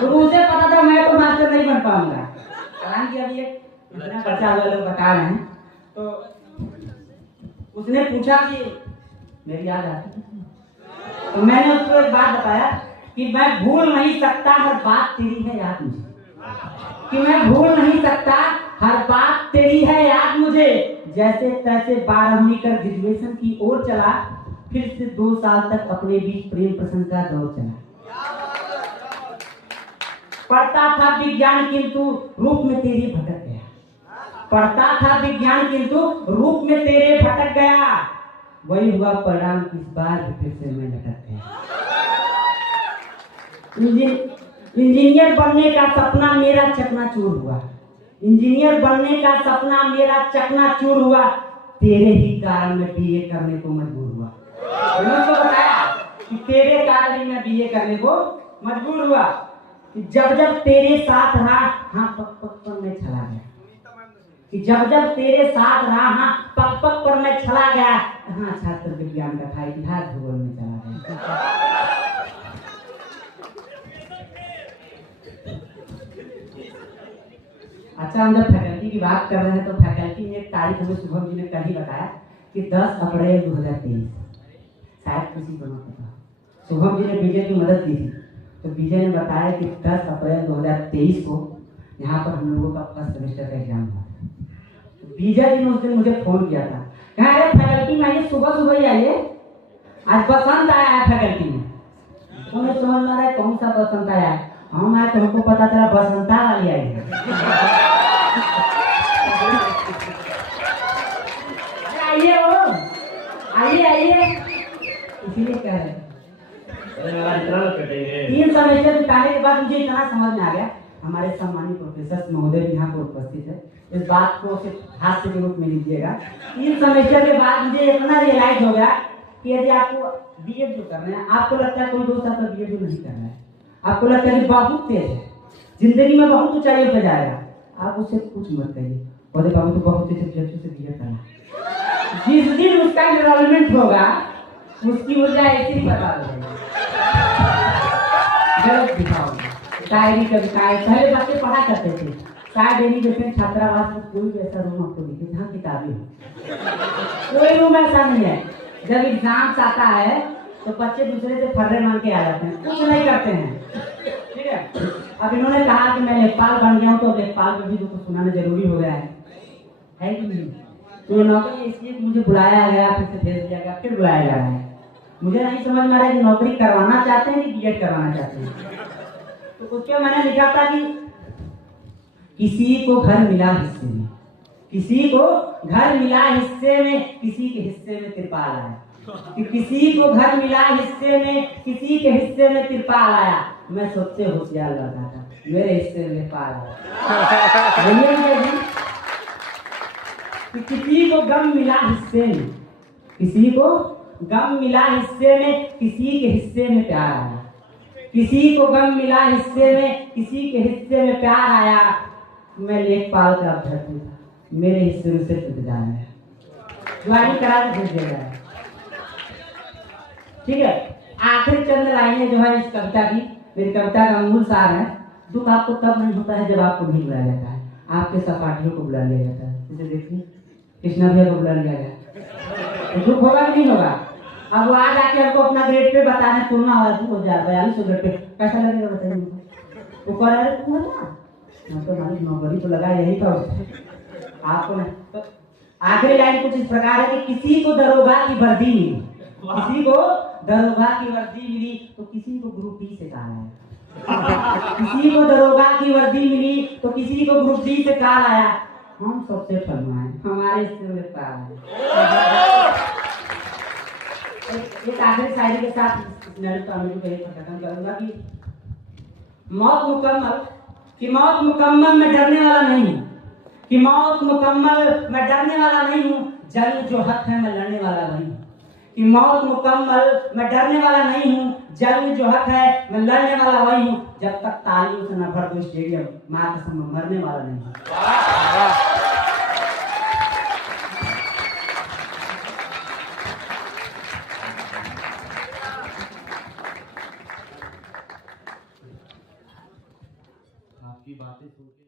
तो मुझे पता था मैं तो मास्टर नहीं बन पाऊंगा। हालांकि अभी एक इतना बच्चा वाले लोग बता रहे हैं, तो उसने पूछा कि मेरी याद आती, तो मैंने उसको एक बात बताया कि मैं भूल नहीं सकता हर बात तेरी है याद मुझे, कि मैं भूल नहीं सकता हर बात तेरी है याद मुझे। जैसे तैसे 12वीं कर ग्रेजुएशन की ओर चला, फिर से 2 साल तक अपने बीच प्रेम प्रसंग का दौर चला। पढ़ता था विज्ञान किंतु रूप में तेरे भटक गया, पढ़ता था विज्ञान किंतु रूप में तेरे भटक गया। वही हुआ परिणाम, इस बार भी फिर से मैं लटक गया। इंजीनियर बनने का सपना मेरा चकनाचूर हुआ, इंजीनियर बनने का सपना मेरा चकनाचूर हुआ। तेरे ही कारण मैं बीए करने को मजबूर हुआ। मैंने उसको बताया कि तेरे कारण ही मैं बीए करने को मजबूर हुआ। जब जब तेरे साथ रहा, हाँ पक पक पर मैं चला गया, कि जब जब तेरे साथ रहा, हाँ पक पक पर मैं चला गया। हाँ छात्र विज्ञान का था, इतिहास भूगोल में चला गया। अच्छा, हम जब फैकल्टी की बात कर रहे हैं तो फैकल्टी में एक तारीख हमें शुभम जी ने कल ही बताया कि 10 अप्रैल 2023, शायद किसी को ना पता। शुभम जी ने विजय की मदद की थी, तो विजय ने बताया कि 10 अप्रैल 2023 को यहाँ पर हम लोगों का फर्स्ट सेमेस्टर का एग्जाम हुआ। तो विजय जी ने उस दिन मुझे फोन किया था, कहा अरे फैकल्टी में आइए, सुबह सुबह ही आइए, आज बसंत आया है फैकल्टी में। तो मैं समझ में आ रहा है कौन सा बसंत आया है। हम आए तो हमको पता चला बसंता वाली आई है। आइए वो, आइए आइए, इसीलिए कह रहे हैं। 3 सेमेस्टर बिताने के बाद मुझे इतना समझ में आ गया, हमारे सम्मानित प्रोफेसर महोदय यहाँ पर उपस्थित है, इस बात को सिर्फ हास्य के रूप में लीजिएगा। 3 सेमेस्टर के बाद मुझे इतना रियलाइज हो गया कि यदि आपको बीएड जो कर रहे हैं, आपको लगता है कोई 2 साल का बीएड जो नहीं करना है, आपको लगता है कि बहुत तेज है, जिंदगी में बहुत ऊंचाइयों पे जाएगा, आप उससे कुछ मत कहिए। बोले बाबू तो बहुत तेज सब्जेक्ट से बीएड करना, जिस दिन उसका इनरोलमेंट होगा उसकी ऊर्जा ऐसे ही बर्बाद हो जाएगी। गलत दिखाओ, शायरी कविताएं पहले बच्चे पढ़ा करते थे, शायद एजुकेशन छात्रावास में कोई भी ऐसा रूम आपको दिखे जहाँ किताबें हो, कोई रूम ऐसा नहीं है। जब एग्जाम्स आता है तो बच्चे दूसरे से फर्रे मांग के आ जाते हैं, कुछ नहीं करते हैं। ठीक है, अब इन्होंने कहा कि मैं लेखपाल बन गया हूँ, तो लेखपाल को भी तो सुनाना जरूरी हो गया है कि नहीं? तो नौकरी इसलिए मुझे बुलाया गया, फिर से भेज दिया गया, फिर बुलाया जा रहा है। मुझे नहीं समझ में आ रहा है कि नौकरी करवाना चाहते हैं कि बीएड करवाना चाहते हैं। तो उसके मैंने लिखा था कि किसी को घर मिला हिस्से में, किसी को घर मिला हिस्से में, किसी के हिस्से में तिरपाल आया, कि किसी को घर मिला हिस्से में, किसी के हिस्से में तिरपाल आया। मैं सबसे होशियार लड़का था, मेरे हिस्से में तिरपाल आया। कि किसी को गम मिला हिस्से में, किसी को गम मिला हिस्से में, किसी के हिस्से में प्यार आया, किसी को गम मिला हिस्से में, किसी के हिस्से में प्यार आया। मैं लेखपाल का अभ्यर्थी था, मेरे हिस्से में सिर्फ इंतजार है, ज्वाइनिंग करा के भेज दिया है। ठीक है, आखिरी चंद लाइनें जो है इस कविता की, मेरी कविता का मूल सार है, दुख आपको तब नहीं होता है जब आपको नहीं बुलाया जाता है, आपके सहपाठियों को बुला लिया जाता है। जैसे देखिए कृष्णा भैया को बुला लिया गया, तो दुख होगा कि नहीं होगा? अब वो आज आके हमको अपना ग्रेड पे बता रहे, तुलना हो 4200 ग्रेड पे, कैसा लगेगा बताइए? वो कह रहा है तो मालिक नौकरी तो लगा, यही था आपको। तो आखिरी लाइन कुछ इस प्रकार है कि किसी को दरोगा की वर्दी मिली, किसी को दरोगा की वर्दी मिली तो किसी को ग्रुप डी से कॉल आया, किसी को दरोगा की वर्दी मिली तो किसी को ग्रुप डी से कॉल आया। हम सबसे फरमाए, हमारे इससे एक आखिरी शायरी के साथ खत्म करूंगा कि मौत मुकम्मल, कि मौत मुकम्मल मैं डरने वाला नहीं हूँ, कि मौत मुकम्मल मैं डरने वाला नहीं हूँ, जंग जो हक है मैं लड़ने वाला नहीं हूँ, कि मौत मुकम्मल मैं डरने वाला नहीं हूँ, जंग जो हक है मैं लड़ने वाला वही हूँ, जब तक तालियों से न भर दो स्टेडियम, मां कसम मरने वाला नहीं हूँ। आपकी बातें सुन के